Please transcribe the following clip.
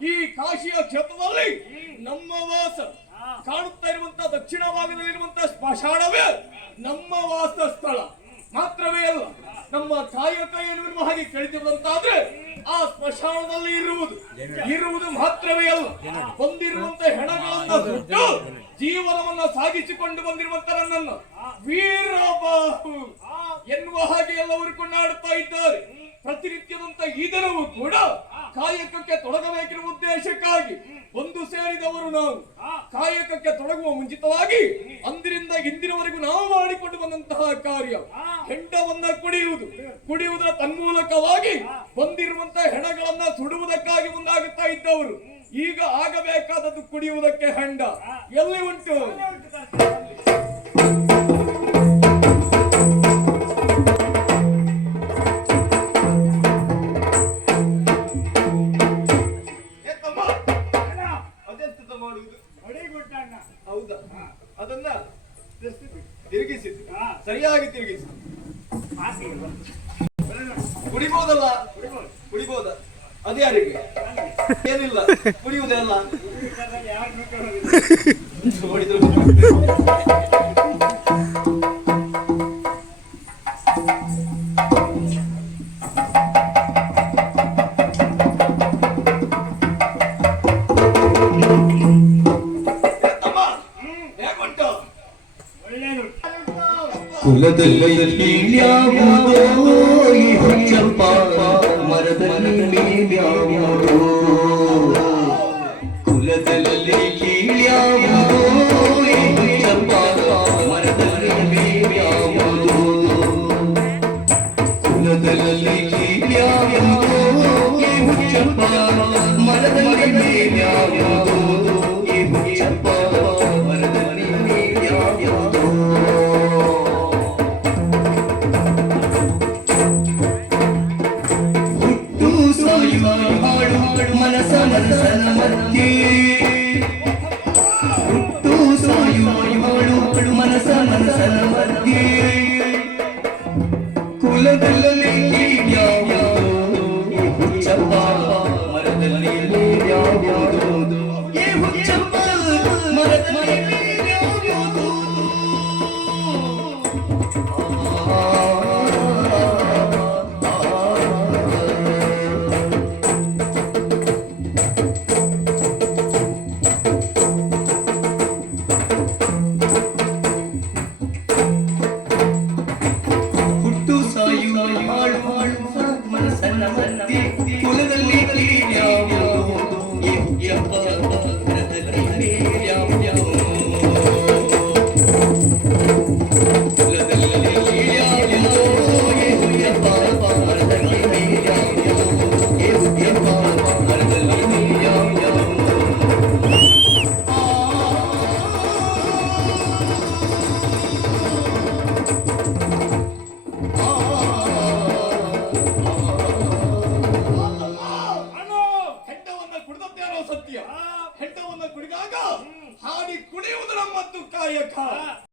ಈ ಕಾಶಿಯ ಕ್ಷೇತ್ರದಲ್ಲಿ ನಮ್ಮ ವಾಸ ಕಾಣುತ್ತಾ ಇರುವಂತಹ ದಕ್ಷಿಣ ಭಾಗದಲ್ಲಿರುವಂತಹ ಸ್ಮಶಾನವೇ ನಮ್ಮ ವಾಸ ಸ್ಥಳ ಮಾತ್ರವೇ ಅಲ್ಲ. ನಮ್ಮ ಕಾಯಕ ಎನ್ನುವ ಹಾಗೆ ಕೇಳಿದಂತಾದ್ರೆ ಆ ಸ್ಮಶಾನದಲ್ಲಿ ಇರುವುದು ಮಾತ್ರವೇ ಅಲ್ಲ, ಬಂದಿರುವಂತಹ ಹೆಣಗಳನ್ನ ಸುಟ್ಟು ಜೀವನವನ್ನ ಸಾಗಿಸಿಕೊಂಡು ಬಂದಿರುವಂತ ನನ್ನನ್ನು ವೀರಬಾಹು ಎನ್ನುವ ಹಾಗೆ ಎಲ್ಲವರು ಕೊಂಡಾಡುತ್ತಾ ಇದ್ದಾರೆ. ಪ್ರತಿನಿತ್ಯದಂತ ಈ ದಿನವೂ ಕೂಡ ಕಾಯಕಕ್ಕೆ ತೊಡಗಬೇಕಿರುವ ಉದ್ದೇಶಕ್ಕಾಗಿ ಒಂದು ಸೇರಿದವರು ನಾವು. ಕಾಯಕಕ್ಕೆ ತೊಡಗುವ ಮುಂಚಿತವಾಗಿ ಅಂದಿನಿಂದ ಇಂದಿನವರೆಗೂ ನಾವು ಮಾಡಿಕೊಂಡು ಬಂದಂತಹ ಕಾರ್ಯ ಹೆಂಡವನ್ನ ಕುಡಿಯುವುದರ ತನ್ಮೂಲಕವಾಗಿ ಬಂದಿರುವಂತಹ ಹೆಣಗಳನ್ನ ಸುಡುವುದಕ್ಕಾಗಿ ಮುಂದಾಗುತ್ತಾ ಇದ್ದವರು. ಈಗ ಆಗಬೇಕಾದದ್ದು ಕುಡಿಯುವುದಕ್ಕೆ ಹೆಂಡ ಎಲ್ಲಿ ಉಂಟು? ಹೌದಾ? ಅದನ್ನ ತಿರುಗಿಸಿದ್ದು ಸರಿಯಾಗಿ ತಿರುಗಿಸಿ ಕುಡಿಬಹುದಲ್ಲ? ಕುಡಿಬಹುದ? ಅದೇ ಯಾರಿಗೆ ಏನಿಲ್ಲ ಕುಡಿಯುವುದೇ ಅಲ್ಲ ನೋಡಿದ್ರು ಕುಲದಲ್ಲಿ ಯಾವುದೋ ಈ ಹುಚ್ಚಪ್ಪ ಮರದಲ್ಲಿ ಮೇಲ್ಯಾವುದೋ, ಕುಲದಲ್ಲಿ ಕೀಳ್ಯಾವುದೋ ಈ ಹುಚ್ಚಪ್ಪ ಮರದಲ್ಲಿ ಮೇಲ್ಯಾವುದೋ, ಕುಲದಲ್ಲಿ ಕೀಳ್ಯಾವುದೋ ಈ ಹುಚ್ಚಪ್ಪ ಮರದಲ್ಲಿ ಮೇಲ್ಯಾವುದೋ, ಈ ಹುಚ್ಚಪ್ಪ ಮರದಲ್ಲಿ ಮೇಲ್ಯಾವುದೋ. ಮನಸನ ಮಧ್ಯೆ ಹುಟ್ಟು ಸಾಯುವ ಮನಸನ ಮಧ್ಯೆ, ಕುಲದಲ್ಲಿ ಯಾವುದು ಈ ಹುಚ್ಚಪ್ಪ ಮರದಲ್ಲಿ ಯಾವುದು, ಈ ಹುಚ್ಚಪ್ಪ ಮರದಲ್ಲಿ ಯಾವುದು. ಮನಸನ್ನ ಮಧ್ಯೆ ಕುಲದಲ್ಲಿ ಯಾವುದು ಈ ಹುಚ್ಚಪ್ಪ ಮರದಲ್ಲಿ ಯಾವುದು, ಕುಲದಲ್ಲಿ ಯಾವುದು ಈ ಹುಚ್ಚಪ್ಪ ಮರದಲ್ಲಿ ಯಾವುದು, ಈ ಹುಚ್ಚಪ್ಪ ಮರದಲ್ಲಿ ಯಾವುದು. ಸತ್ಯ ಹೆಂಡವನ್ನ ಕುಡಿದಾಗ ಹಾಡಿ ಕುಡಿಯುವುದು ನಮ್ಮತ್ತು ಕಾಯಕ.